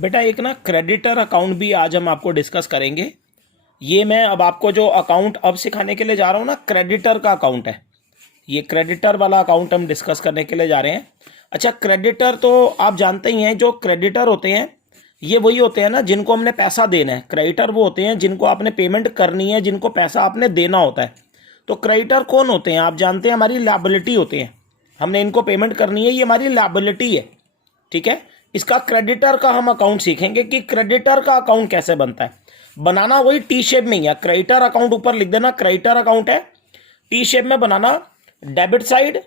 बेटा एक ना क्रेडिटर अकाउंट भी आज हम आपको डिस्कस करेंगे। ये मैं अब आपको जो अकाउंट अब सिखाने के लिए जा रहा हूँ ना, क्रेडिटर का अकाउंट है। ये क्रेडिटर वाला अकाउंट हम डिस्कस करने के लिए जा रहे हैं। अच्छा, क्रेडिटर तो आप जानते ही हैं, जो क्रेडिटर होते हैं ये वही होते हैं ना जिनको हमने पैसा देना है। क्रेडिटर वो होते हैं जिनको आपने पेमेंट करनी है, जिनको पैसा आपने देना होता है। तो क्रेडिटर कौन होते हैं? आप जानते हैं, हमारी लायबिलिटी होते हैं। हमने इनको पेमेंट करनी है, ये हमारी लायबिलिटी है। ठीक है, इसका क्रेडिटर का हम अकाउंट सीखेंगे कि क्रेडिटर का अकाउंट कैसे बनता है। बनाना वही टी शेप में ही है। क्रेडिटर अकाउंट ऊपर लिख देना, क्रेडिटर अकाउंट है, टी शेप में बनाना। डेबिट साइड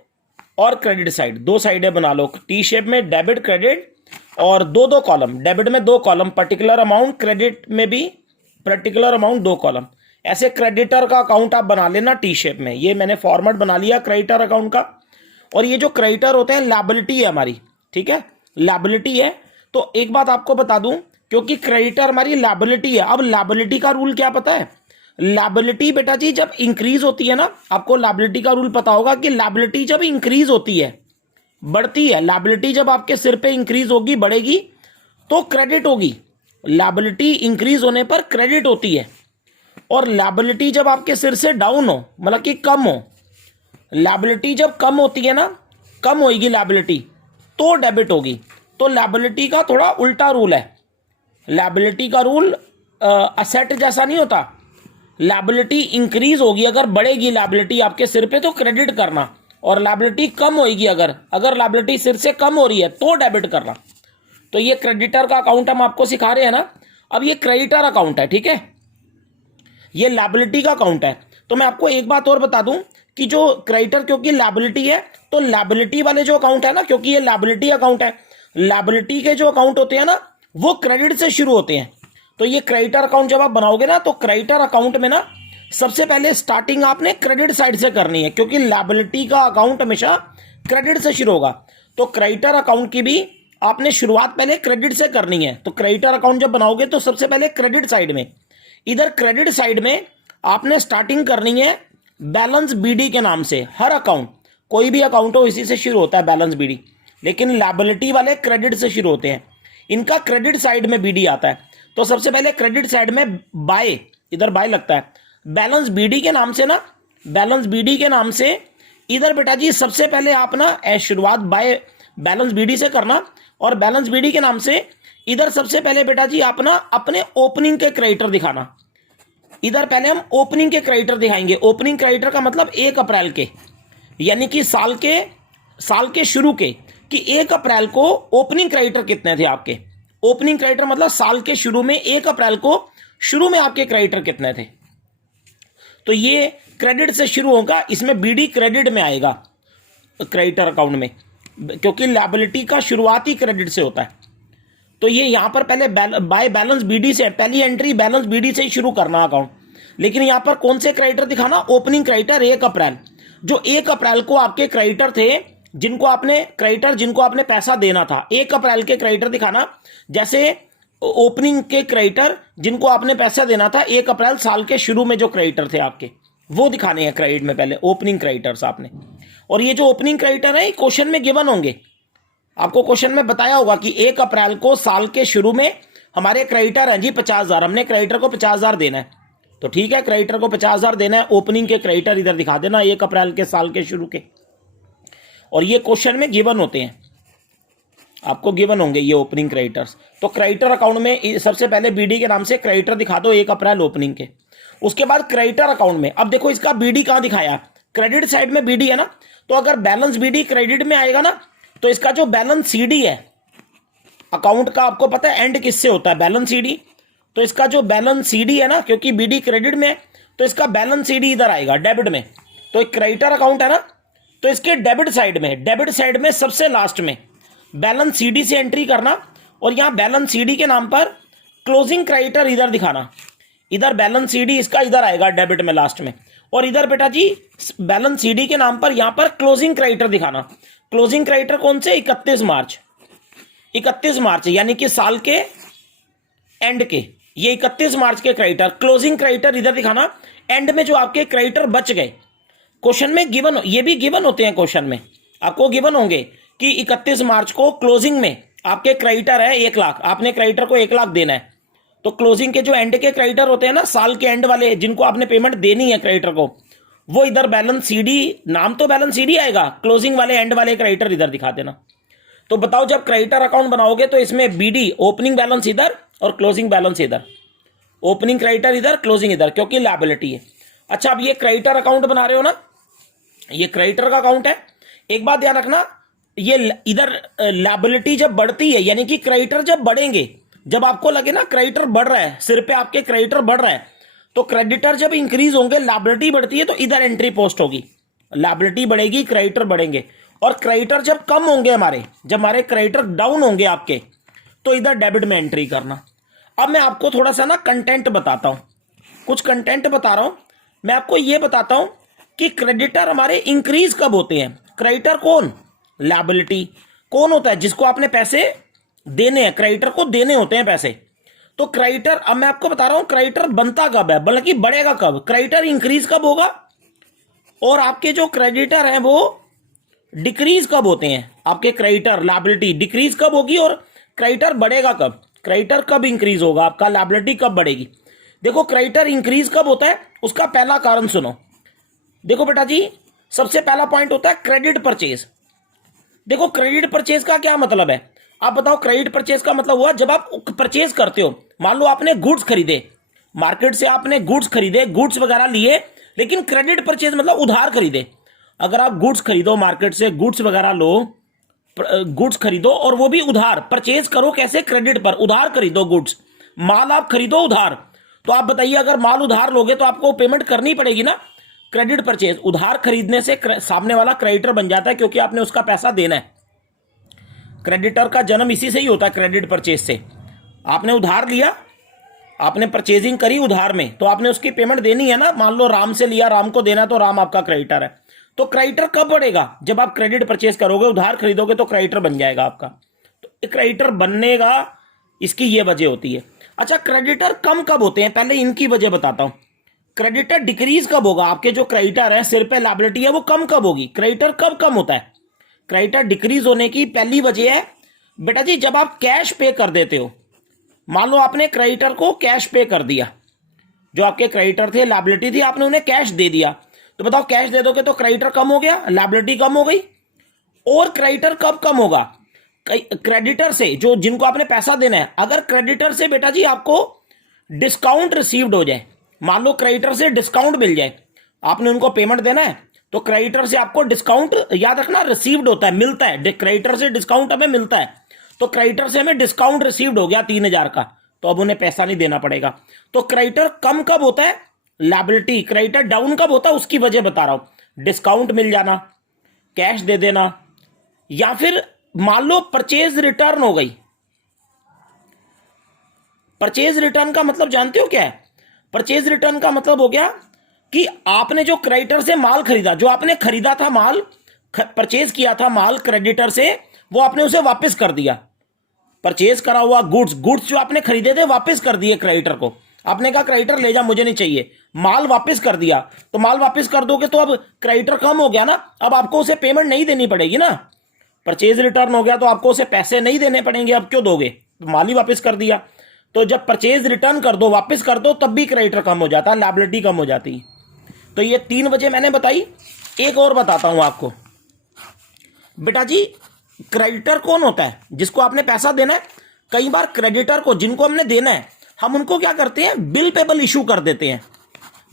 और क्रेडिट साइड, दो साइडें बना लो टी शेप में, डेबिट क्रेडिट, और दो दो कॉलम। डेबिट में दो कॉलम पर्टिकुलर अमाउंट, क्रेडिट में भी पर्टिकुलर अमाउंट दो कॉलम। ऐसे क्रेडिटर का अकाउंट आप बना लेना टी शेप में। ये मैंने फॉर्मेट बना लिया क्रेडिटर अकाउंट का। और ये जो क्रेडिटर होते हैं लायबिलिटी है हमारी। ठीक है, लायबिलिटी है। तो एक बात आपको बता दूं, क्योंकि क्रेडिटर हमारी लायबिलिटी है। अब लायबिलिटी का रूल क्या पता है? लायबिलिटी बेटा जी जब इंक्रीज होती है ना, आपको लायबिलिटी का रूल पता होगा कि लायबिलिटी जब इंक्रीज होती है, बढ़ती है, लायबिलिटी जब आपके सिर पे इंक्रीज होगी, बढ़ेगी, तो क्रेडिट होगी। लायबिलिटी इंक्रीज होने पर क्रेडिट होती है। और लायबिलिटी जब आपके सिर से डाउन हो, मतलब कि कम हो, लायबिलिटी जब कम होती है ना, कम होगी लायबिलिटी, तो डेबिट होगी। तो लायबिलिटी का थोड़ा उल्टा रूल है। लायबिलिटी का रूल असेट जैसा नहीं होता। लायबिलिटी इंक्रीज होगी, अगर बढ़ेगी लायबिलिटी आपके सिर पे तो क्रेडिट करना, और लायबिलिटी कम होगी, अगर लायबिलिटी सिर से कम हो रही है तो डेबिट करना। तो ये क्रेडिटर का अकाउंट हम आपको सिखा रहे हैं ना। अब ये क्रेडिटर अकाउंट है, ठीक है, ये लायबिलिटी का अकाउंट है। तो मैं आपको एक बात और बता दूं कि जो क्रेडिटर, क्योंकि लायबिलिटी है, तो लायबिलिटी वाले जो अकाउंट है ना, क्योंकि ये लायबिलिटी अकाउंट है, लायबिलिटी के जो अकाउंट होते हैं ना वो क्रेडिट से शुरू होते हैं। तो ये क्रेडिटर अकाउंट जब आप बनाओगे ना, तो क्रेडिटर अकाउंट में ना सबसे पहले स्टार्टिंग आपने क्रेडिट साइड से करनी है, क्योंकि लायबिलिटी का अकाउंट हमेशा क्रेडिट से शुरू होगा। तो क्रेडिटर अकाउंट की भी आपने शुरुआत पहले क्रेडिट से करनी है। तो क्रेडिटर अकाउंट जब बनाओगे तो सबसे पहले क्रेडिट साइड में, इधर क्रेडिट साइड में आपने स्टार्टिंग करनी है बैलेंस बीडी के नाम से। हर अकाउंट, कोई भी अकाउंट हो, इसी से शुरू होता है बैलेंस बीडी, लेकिन लायबिलिटी वाले क्रेडिट से शुरू होते हैं। इनका क्रेडिट साइड में बीडी आता है। तो सबसे पहले क्रेडिट साइड में बाय, इधर बाय लगता है, बैलेंस बीडी के नाम से ना, बैलेंस बीडी के नाम से इधर बेटा जी सबसे पहले आप ना शुरुआत बाय बैलेंस बीडी से करना, और बैलेंस बीडी के नाम से इधर सबसे पहले बेटा जी आप ना अपने ओपनिंग के क्रेडिटर दिखाना। इधर पहले हम ओपनिंग के क्रेडिटर दिखाएंगे। ओपनिंग क्रेडिटर का मतलब 1 अप्रैल के, यानी कि साल के शुरू के, कि 1 अप्रैल को ओपनिंग क्रेडिटर कितने थे आपके। ओपनिंग क्रेडिटर मतलब साल के शुरू में 1 अप्रैल को शुरू में आपके क्रेडिटर कितने थे। तो ये क्रेडिट से शुरू होगा, इसमें बीडी क्रेडिट में आएगा क्रेडिटर अकाउंट में, क्योंकि लायबिलिटी का शुरुआत ही क्रेडिट से होता है। तो ये यहां पर पहले बाय बैलेंस बीडी से, पहली एंट्री बैलेंस बीडी से ही शुरू करना अकाउंट। लेकिन यहां पर कौन से क्रेडिटर दिखाना? ओपनिंग क्रेडिटर 1 अप्रैल, जो 1 अप्रैल को आपके क्रेडिटर थे, जिनको आपने पैसा देना था, 1 अप्रैल के क्रेडिटर दिखाना। जैसे ओपनिंग के क्रेडिटर जिनको आपने पैसा देना था 1 अप्रैल साल के शुरू में, जो क्रेडिटर थे आपके, वो दिखाने हैं क्रेडिट में पहले, ओपनिंग क्रेडिटर्स आपने। और ये जो ओपनिंग क्रेडिटर है क्वेश्चन में गिवन होंगे, आपको क्वेश्चन में बताया होगा कि 1 अप्रैल को साल के शुरू में हमारे क्रेडिटर हैं जी 50,000, हमने क्रेडिटर को 50,000 देना है। तो ठीक है, क्रेडिटर को 50,000 देना है, ओपनिंग के क्रेडिटर इधर दिखा देना 1 अप्रैल के साल के शुरू के। और ये क्वेश्चन में गिवन होते हैं, आपको गिवन होंगे ये ओपनिंग क्रेडिटर्स। तो क्रेडिटर अकाउंट में सबसे पहले बीडी के नाम से क्रेडिटर दिखा दो 1 अप्रैल ओपनिंग के। उसके बाद क्रेडिटर अकाउंट में, अब देखो इसका बीडी कहां दिखाया, क्रेडिट साइड में बीडी है ना। तो अगर बैलेंस बीडी क्रेडिट में आएगा ना, तो इसका जो बैलेंस सीडी है अकाउंट का, आपको पता है एंड किससे होता है? Balance CD. तो इसका जो बैलेंस सीडी है ना, क्योंकि बीडी क्रेडिट में है, तो इसका बैलेंस सीडी इधर आएगा डेबिट में। तो एक क्रेडिटर अकाउंट है ना, तो इसके डेबिट साइड में सबसे लास्ट में बैलेंस सीडी से एंट्री करना, और यहां बैलेंस सीडी के नाम पर क्लोजिंग क्रेडिटर इधर दिखाना। इधर बैलेंस सीडी इसका इधर आएगा डेबिट में लास्ट में, और इधर बेटा जी बैलेंस सीडी के नाम पर यहां पर क्लोजिंग क्रेडिटर दिखाना। क्लोजिंग क्रेडिटर कौन से? 31 मार्च, यानी कि साल के एंड के, ये 31 मार्च के क्रेडिटर, क्लोजिंग क्रेडिटर इधर दिखाना। एंड में जो आपके क्रेडिटर बच गए, क्वेश्चन में गिवन, ये भी गिवन होते हैं क्वेश्चन में, आपको गिवन होंगे कि 31 मार्च को क्लोजिंग में आपके क्रेडिटर है 1 लाख, आपने क्रेडिटर को 1 लाख देना है, तो क्लोजिंग के जो एंड के क्रेडिटर होते हैं ना, साल के एंड वाले जिनको आपने पेमेंट देनी है क्रेडिटर को, वो इधर बैलेंस सीडी, नाम तो बैलेंस सीडी आएगा, क्लोजिंग वाले एंड वाले क्रेडिटर इधर दिखा देना। तो बताओ जब क्रेडिटर अकाउंट बनाओगे तो इसमें बीडी ओपनिंग बैलेंस इधर और क्लोजिंग बैलेंस इधर, ओपनिंग क्रेडिटर इधर, क्लोजिंग इधर, क्योंकि लायबिलिटी है। अच्छा, अब ये क्रेडिटर अकाउंट बना रहे हो ना, ये क्रेडिटर का अकाउंट है। एक बात ध्यान रखना, ये इधर लायबिलिटी जब बढ़ती है, यानी कि क्रेडिटर जब बढ़ेंगे, जब आपको लगे ना क्रेडिटर बढ़ रहा है, सिर पे आपके क्रेडिटर बढ़ रहा है, तो क्रेडिटर जब इंक्रीज होंगे, लायबिलिटी बढ़ती है, तो इधर एंट्री पोस्ट होगी, लायबिलिटी बढ़ेगी, क्रेडिटर बढ़ेंगे। और क्रेडिटर जब कम होंगे हमारे, जब हमारे क्रेडिटर डाउन होंगे आपके, तो इधर डेबिट में एंट्री करना। अब मैं आपको थोड़ा सा ना कंटेंट बताता हूं, कुछ कंटेंट बता रहा हूं। मैं आपको यह बताता हूं कि क्रेडिटर हमारे इंक्रीज कब होते हैं। क्रेडिटर कौन? लायबिलिटी। कौन होता है? जिसको आपने पैसे देने हैं, क्रेडिटर को देने होते हैं पैसे। तो क्रेडिटर, अब मैं आपको बता रहा हूं क्रेडिटर बनता कब है, बल्कि बढ़ेगा कब, क्रेडिटर इंक्रीज कब होगा, और आपके जो क्रेडिटर हैं वो डिक्रीज कब होते हैं। आपके क्रेडिटर लायबिलिटी डिक्रीज कब होगी, और क्रेडिटर बढ़ेगा कब, क्रेडिटर कब इंक्रीज होगा आपका, लायबिलिटी कब बढ़ेगी। देखो क्रेडिटर इंक्रीज कब होता है, उसका पहला कारण सुनो। देखो बेटा जी, सबसे पहला पॉइंट होता है क्रेडिट परचेज। देखो क्रेडिट परचेज का क्या मतलब है, आप बताओ। क्रेडिट परचेज का मतलब हुआ जब आप परचेज करते हो, मान लो आपने गुड्स खरीदे, मार्केट से आपने गुड्स खरीदे, गुड्स वगैरह लिए, लेकिन क्रेडिट परचेज मतलब उधार खरीदे। अगर आप गुड्स खरीदो मार्केट से, गुड्स वगैरह लो, गुड्स खरीदो और वो भी उधार, परचेज करो कैसे, क्रेडिट पर, उधार खरीदो गुड्स, माल आप खरीदो उधार। तो आप बताइए, अगर माल उधार लोगे तो आपको पेमेंट करनी पड़ेगी ना। क्रेडिट परचेज, उधार खरीदने से सामने वाला क्रेडिटर बन जाता है, क्योंकि आपने उसका पैसा देना है। क्रेडिटर का जन्म इसी से ही होता है, क्रेडिट परचेज से। आपने उधार लिया, आपने परचेजिंग करी उधार में, तो आपने उसकी पेमेंट देनी है ना। मान लो राम से लिया, राम को देना, तो राम आपका क्रेडिटर है। तो क्रेडिटर कब बढ़ेगा, जब आप क्रेडिट परचेज करोगे, उधार खरीदोगे, तो क्रेडिटर बन जाएगा आपका। तो क्रेडिटर बनने का इसकी ये वजह होती है। अच्छा, क्रेडिटर कम कब होते हैं, पहले इनकी वजह बताता हूं। क्रेडिटर डिक्रीज कब होगा, आपके जो क्रेडिटर है, सिर पे लायबिलिटी है, वो कम कब होगी, क्रेडिटर कब कम होता है। क्रेडिटर डिक्रीज होने की पहली वजह है बेटा जी, जब आप कैश पे कर देते हो। मान लो आपने क्रेडिटर को कैश पे कर दिया, जो आपके क्रेडिटर थे, लायबिलिटी थी, आपने उन्हें कैश दे दिया। तो बताओ, कैश दे दोगे तो क्रेडिटर कम हो गया, लायबिलिटी कम हो गई। और क्रेडिटर कब कम होगा, क्रेडिटर से, जो जिनको आपने पैसा देना है, अगर क्रेडिटर से बेटा जी आपको डिस्काउंट रिसीव्ड हो जाए, मान लो क्रेडिटर से डिस्काउंट मिल जाए, आपने उनको पेमेंट देना है, तो क्रेडिटर से आपको डिस्काउंट, याद रखना, रिसीव्ड होता है, मिलता है। क्रेडिटर से डिस्काउंट हमें मिलता है, तो क्रेडिटर से हमें डिस्काउंट रिसीव्ड हो गया 3,000 का, तो अब उन्हें पैसा नहीं देना पड़ेगा। तो क्रेडिटर कम कब होता है, लायबिलिटी। क्रेडिटर डाउन कब होता है, उसकी वजह बता रहा हूं। डिस्काउंट मिल जाना, कैश दे देना, या फिर मान लो परचेज रिटर्न हो गई। परचेज रिटर्न का मतलब जानते हो क्या है? परचेज रिटर्न का मतलब हो गया कि आपने जो क्रेडिटर से माल खरीदा, जो आपने खरीदा था माल, परचेज किया था माल क्रेडिटर से, वो आपने उसे वापस कर दिया। परचेज करा हुआ गुड्स जो आपने खरीदे थे वापस कर दिए क्रेडिटर को। आपने कहा क्रेडिटर ले जा, मुझे नहीं चाहिए, माल वापस कर दिया। तो माल वापस कर दोगे तो अब क्रेडिटर कम हो गया ना, अब आपको उसे पेमेंट नहीं देनी पड़ेगी ना। परचेज रिटर्न हो गया तो आपको उसे पैसे नहीं देने पड़ेंगे, अब क्यों दोगे, तो माल ही वापस कर दिया। तो जब परचेज रिटर्न कर दो, वापस कर दो, तब भी क्रेडिटर कम हो जाता है, लायबिलिटी कम हो जाती है। तो ये 3 वजह मैंने बताई। एक और बताता हूं आपको बेटा जी। क्रेडिटर कौन होता है, जिसको आपने पैसा देना है। कई बार क्रेडिटर को, जिनको हमने देना है, हम उनको क्या करते हैं, बिल पेबल इशू कर देते हैं।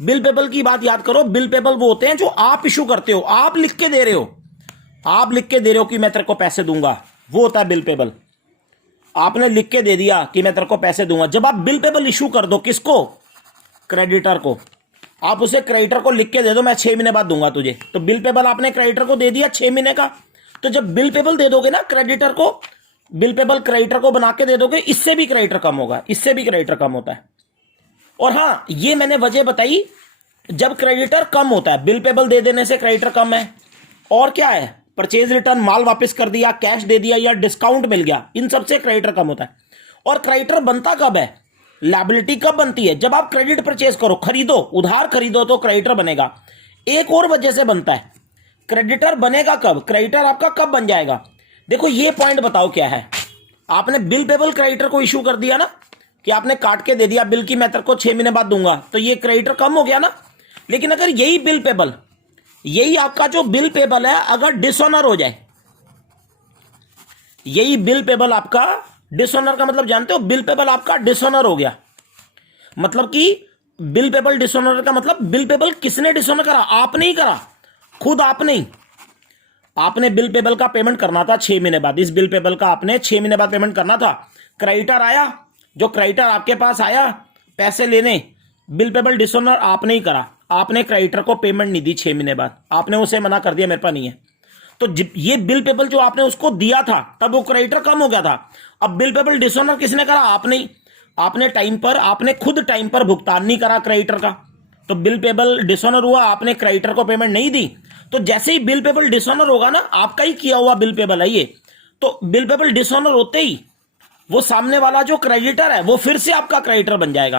बिल पेबल की बात याद करो, बिल पेबल वो होते हैं जो आप इशू करते हो, आप लिख के दे रहे हो, आप लिख के दे रहे हो कि मैं तेरे को पैसे दूंगा, वो होता है बिल पेबल। आपने लिख के दे दिया कि मैं तेरे को पैसे दूंगा। जब आप बिल पेबल इशू कर दो, किसको, क्रेडिटर को, आप उसे क्रेडिटर को लिख के दे दो, मैं 6 महीने बाद दूंगा तुझे, तो बिल पेबल आपने क्रेडिटर को दे दिया 6 महीने का। तो जब बिल पेबल दे दोगे ना क्रेडिटर को, बिल पेबल क्रेडिटर को बना के दे दोगे, इससे भी क्रेडिटर कम होगा, इससे भी क्रेडिटर कम होता है। और हाँ, ये मैंने वजह बताई, जब क्रेडिटर कम होता है, बिल पेबल दे देने से क्रेडिटर कम है। और क्या है, परचेज रिटर्न, माल वापस कर दिया, कैश दे दिया, या डिस्काउंट मिल गया, इन सबसे क्रेडिटर कम होता है। और क्रेडिटर बनता कब है, लायबिलिटी कब बनती है, जब आप क्रेडिट परचेज करो, खरीदो, उधार खरीदो, तो क्रेडिटर बनेगा। एक और वजह से बनता है। क्रेडिटर बनेगा कब, क्रेडिटर आपका कब बन जाएगा। देखो ये पॉइंट बताओ क्या है, आपने बिल पेबल क्रेडिटर को इशू कर दिया ना, कि आपने काट के दे दिया बिल की मैं तेरे को 6 महीने बाद दूंगा, तो ये क्रेडिटर कम हो गया ना। लेकिन अगर यही बिल पेबल, यही आपका जो बिल पेबल है अगर डिसऑनर हो जाए, यही बिल पेबल आपका डिसऑनर का मतलब जानते हो, बिल पेबल आपका डिसऑनर हो गया, मतलब कि बिल पेबल डिसऑनर का मतलब बिल पेबल किसने डिसऑनर करा, आपने ही करा, खुद आपने ही। आपने बिल पेबल का पेमेंट करना था 6 महीने बाद, इस बिल पेबल का आपने 6 महीने बाद पेमेंट करना था। क्रेडिटर आया, जो क्रेडिटर आपके पास आया पैसे लेने, बिल पेबल डिसऑनर आपने ही करा, आपने क्रेडिटर को पेमेंट नहीं दी 6 महीने बाद, आपने उसे मना कर दिया मेरे पास नहीं है। तो ये बिल पेबल जो आपने उसको दिया था तब वो क्रेडिटर कम हो गया था। अब बिल पेबल डिसऑनर किसने करा, आपने ही। आपने टाइम पर, आपने खुद टाइम पर भुगतान नहीं करा क्रेडिटर का, तो बिल पेबल डिसऑनर हुआ, आपने क्रेडिटर को पेमेंट नहीं दी। तो जैसे ही बिल पेबल डिसऑनर होगा ना, आपका ही किया हुआ बिल पेबल है ये, तो बिल पेबल डिसऑनर होते ही वो सामने वाला जो क्रेडिटर है वो फिर से आपका क्रेडिटर बन जाएगा।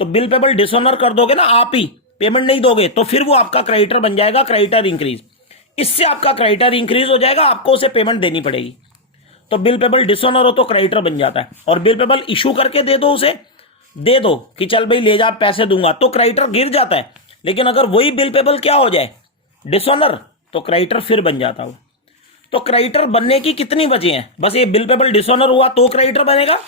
तो बिल पेबल डिसऑनर कर दोगे ना आप ही, पेमेंट नहीं दोगे, तो फिर वो आपका क्रेडिटर बन जाएगा, क्रेडिटर इंक्रीज। इससे आपका क्रेडिटर इंक्रीज हो जाएगा, आपको उसे पेमेंट देनी पड़ेगी। तो बिल पेबल डिसऑनर हो तो क्रेडिटर बन जाता है। और बिल पेबल इशू करके दे दो, उसे दे दो कि चल भाई ले जा पैसे दूंगा, तो क्रेडिटर गिर जाता है। लेकिन अगर वही बिल पेबल क्या हो जाए, डिसऑनर, तो क्रेडिटर फिर बन जाता हो। तो क्रेडिटर बनने की कितनी बचे हैं, बस ये बिल पेबल डिसऑनर हुआ तो क्रेडिटर बनेगा,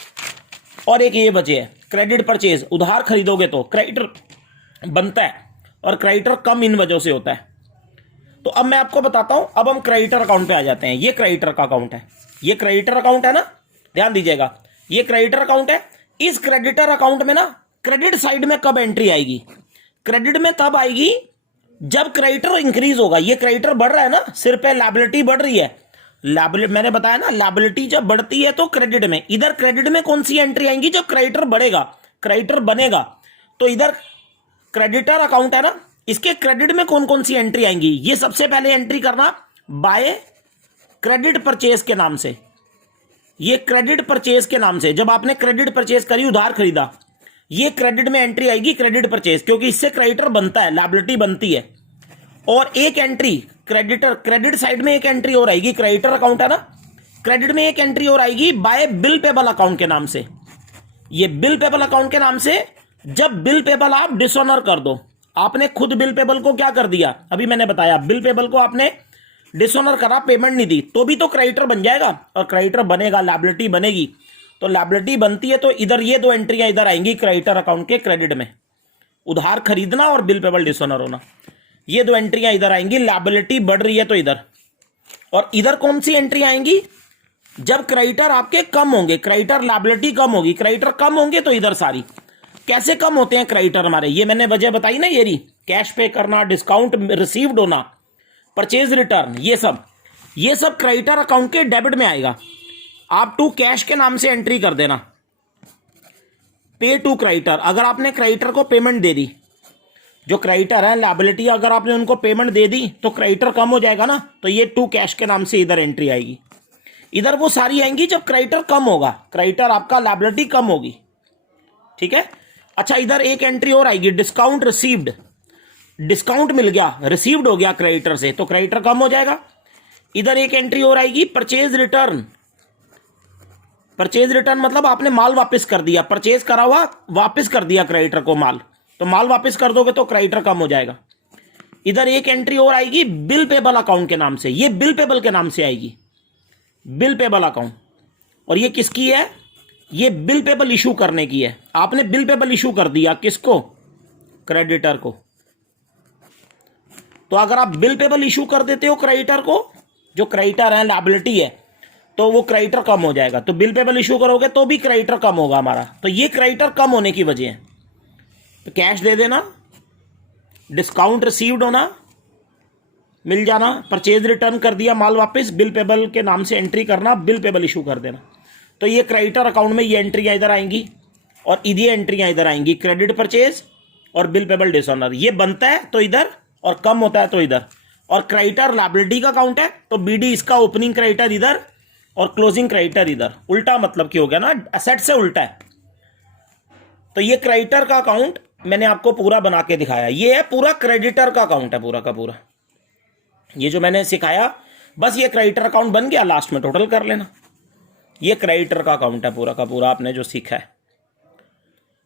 और एक ये बचे है क्रेडिट परचेज, उधार खरीदोगे तो क्रेडिटर बनता है, और क्रेडिटर कम इन वजह से होता है। तो अब मैं आपको बताता हूं, अब हम क्रेडिटर अकाउंट पे आ जाते हैं। ये क्रेडिटर का अकाउंट है, ये क्रेडिटर अकाउंट है ना, ध्यान दीजिएगा, ये क्रेडिटर अकाउंट है। इस क्रेडिटर अकाउंट में ना क्रेडिट साइड में कब एंट्री आएगी, क्रेडिट में तब आएगी जब क्रेडिटर इंक्रीज होगा। ये क्रेडिटर बढ़ रहा है ना, सिर पे लायबिलिटी बढ़ रही है, लायबिलिटी मैंने बताया ना, लायबिलिटी जब बढ़ती है तो क्रेडिट में, इधर क्रेडिट में कौन सी एंट्री आएंगी, जब क्रेडिटर बढ़ेगा, क्रेडिटर बनेगा। तो इधर क्रेडिटर अकाउंट है ना, इसके क्रेडिट में कौन कौन सी एंट्री आएंगी, ये सबसे पहले एंट्री करना बाय क्रेडिट परचेज के नाम से। ये क्रेडिट परचेज के नाम से, जब आपने क्रेडिट परचेज करी, उधार खरीदा, ये क्रेडिट में एंट्री आएगी क्रेडिट परचेज, क्योंकि इससे क्रेडिटर बनता है, लायबिलिटी बनती है। और एक एंट्री क्रेडिटर, क्रेडिट साइड में एक एंट्री और आएगी, क्रेडिटर अकाउंट है ना, क्रेडिट में एक एंट्री और आएगी बाय बिल पेबल अकाउंट के नाम से। ये बिल पेबल अकाउंट के नाम से, जब बिल पेबल आप डिसऑनर कर दो, आपने खुद बिल पेबल को क्या कर दिया, अभी मैंने बताया, बिल पेबल को आपने डिसऑनर करा, पेमेंट नहीं दी, तो भी तो क्रेडिटर बन जाएगा, और क्रेडिटर बनेगा, लायबिलिटी बनेगी। तो लायबिलिटी बनती है तो इधर ये दो एंट्रियां इधर आएंगी क्रेडिटर अकाउंट के क्रेडिट में, उधार खरीदना और बिल पेबल डिसऑनर होना, ये दो एंट्रियां इधर आएंगी, लायबिलिटी बढ़ रही है तो इधर। और इधर कौन सी एंट्री आएंगी, जब क्रेडिटर आपके कम होंगे, क्रेडिटर लायबिलिटी कम होगी, क्रेडिटर कम होंगे तो इधर सारी। कैसे कम होते हैं क्रेडिटर हमारे, ये मैंने वजह बताई ना, ये रही, कैश पे करना, डिस्काउंट रिसीव्ड होना, परचेज रिटर्न, ये सब क्रेडिटर अकाउंट के डेबिट में आएगा। आप टू कैश के नाम से एंट्री कर देना, पे टू क्रेडिटर। अगर आपने क्रेडिटर को पेमेंट दे दी, जो क्रेडिटर है लायबिलिटी, अगर आपने उनको पेमेंट दे दी तो क्रेडिटर कम हो जाएगा ना, तो ये टू कैश के नाम से इधर एंट्री आएगी। इधर वो सारी आएंगी जब क्रेडिटर कम होगा, क्रेडिटर आपका लायबिलिटी कम होगी, ठीक है। अच्छा, इधर एक एंट्री और आएगी, डिस्काउंट रिसीव्ड, डिस्काउंट मिल गया, रिसीव्ड हो गया क्रेडिटर से, तो क्रेडिटर कम हो जाएगा। इधर एक एंट्री और आएगी, परचेज रिटर्न। परचेज रिटर्न मतलब आपने माल वापस कर दिया, परचेज करा हुआ वापस कर दिया क्रेडिटर को माल, तो माल वापस कर दोगे तो क्रेडिटर कम हो जाएगा। इधर एक एंट्री और आएगी बिल पेबल अकाउंट के नाम से, ये बिल पेबल के नाम से आएगी, बिल पेबल अकाउंट। और ये किसकी है, ये बिल पेबल इशू करने की है। आपने बिल पेबल इशू कर दिया, किसको, क्रेडिटर को। तो अगर आप बिल पेबल इशू कर देते हो क्रेडिटर को, जो क्रेडिटर है, लायबिलिटी है, तो वो क्रेडिटर कम हो जाएगा। तो बिल पेबल इशू करोगे तो भी क्रेडिटर कम होगा हमारा, तो ये क्रेडिटर कम होने की वजह है। तो कैश दे देना, डिस्काउंट रिसीव्ड होना, मिल जाना, परचेज रिटर्न कर दिया, माल वापस, बिल पेबल के नाम से एंट्री करना, बिल पेबल इशू कर देना। तो ये क्रेडिटर अकाउंट में ये एंट्रियां इधर आएंगी, और ये एंट्रियां इधर आएंगी, क्रेडिट परचेज और बिल पेबल डिसऑनर। ये बनता है तो इधर, और कम होता है तो इधर। और क्रेडिटर लायबिलिटी का अकाउंट है, तो बीडी इसका ओपनिंग क्रेडिटर इधर और क्लोजिंग क्रेडिटर इधर। उल्टा मतलब क्या हो गया ना, एसेट से उल्टा है। तो ये क्रेडिटर का अकाउंट मैंने आपको पूरा बना के दिखाया, ये है पूरा क्रेडिटर का अकाउंट है, पूरा का पूरा। ये जो मैंने सिखाया, बस ये क्रेडिटर अकाउंट बन गया, लास्ट में टोटल कर लेना। ये क्रेडिटर का अकाउंट है पूरा का पूरा, आपने जो सीखा है।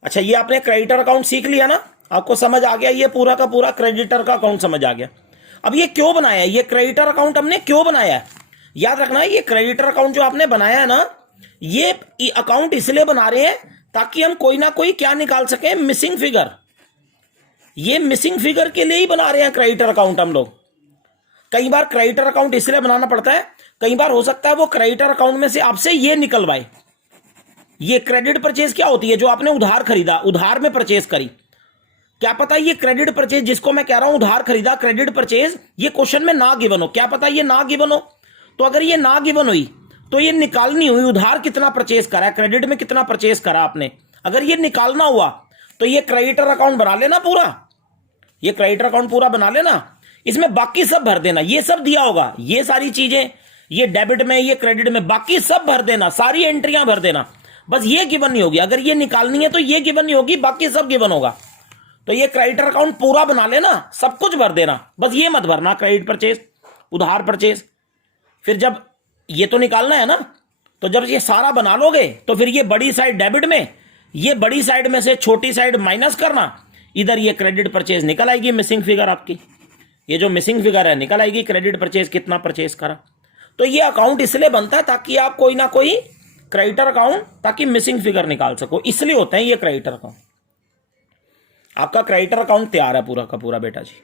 अच्छा, ये आपने क्रेडिटर अकाउंट सीख लिया ना, आपको समझ आ गया, ये पूरा का पूरा क्रेडिटर का अकाउंट समझ आ गया। अब ये क्यों बनाया है, ये क्रेडिटर अकाउंट हमने क्यों बनाया है, याद रखना है, ये क्रेडिटर अकाउंट जो आपने बनाया है ना, ये अकाउंट इसलिए बना रहे हैं ताकि हम कोई ना कोई क्या निकाल सके, मिसिंग फिगर। ये मिसिंग फिगर के लिए ही बना रहे हैं क्रेडिटर अकाउंट हम लोग। कई बार क्रेडिटर अकाउंट इसलिए बनाना पड़ता है, कई बार हो सकता है वो क्रेडिटर अकाउंट में से आपसे ये निकलवाए। ये क्रेडिट परचेज क्या होती है, जो आपने उधार खरीदा, उधार में परचेज करी, क्या पता ये क्रेडिट परचेज जिसको मैं कह रहा हूं उधार खरीदा क्रेडिट परचेज, ये क्वेश्चन में ना गिवन हो, क्या पता ये ना गिवन हो। तो अगर ये ना गिवन हुई तो ये निकालनी हुई, उधार कितना परचेज करा, क्रेडिट में कितना परचेज करा आपने, अगर ये निकालना हुआ तो ये क्रेडिटर अकाउंट बना लेना पूरा, ये क्रेडिटर अकाउंट पूरा बना लेना, इसमें बाकी सब भर देना, ये सब दिया होगा, ये सारी चीजें, ये डेबिट में, ये क्रेडिट में, बाकी सब भर देना, सारी एंट्रियां भर देना, बस ये गिवन नहीं होगी। अगर ये निकालनी है तो ये गिवन नहीं होगी, बाकी सब गिवन होगा। तो ये क्रेडिटर अकाउंट पूरा बना लेना, सब कुछ भर देना, बस ये मत भरना क्रेडिट परचेज, उधार परचेज। फिर जब ये तो निकालना है ना, तो जब ये सारा बना लोगे तो फिर ये बड़ी साइड डेबिट में, ये बड़ी साइड में से छोटी साइड माइनस करना, इधर ये क्रेडिट परचेज निकल आएगी, मिसिंग फिगर आपकी, ये जो मिसिंग फिगर है निकल आएगी, क्रेडिट परचेज कितना परचेज करा। तो ये अकाउंट इसलिए बनता है ताकि आप कोई ना कोई क्रेडिटर अकाउंट, ताकि मिसिंग फिगर निकाल सको, इसलिए होता है ये क्रेडिटर अकाउंट। आपका क्रेडिटर अकाउंट तैयार है पूरा का पूरा बेटा जी।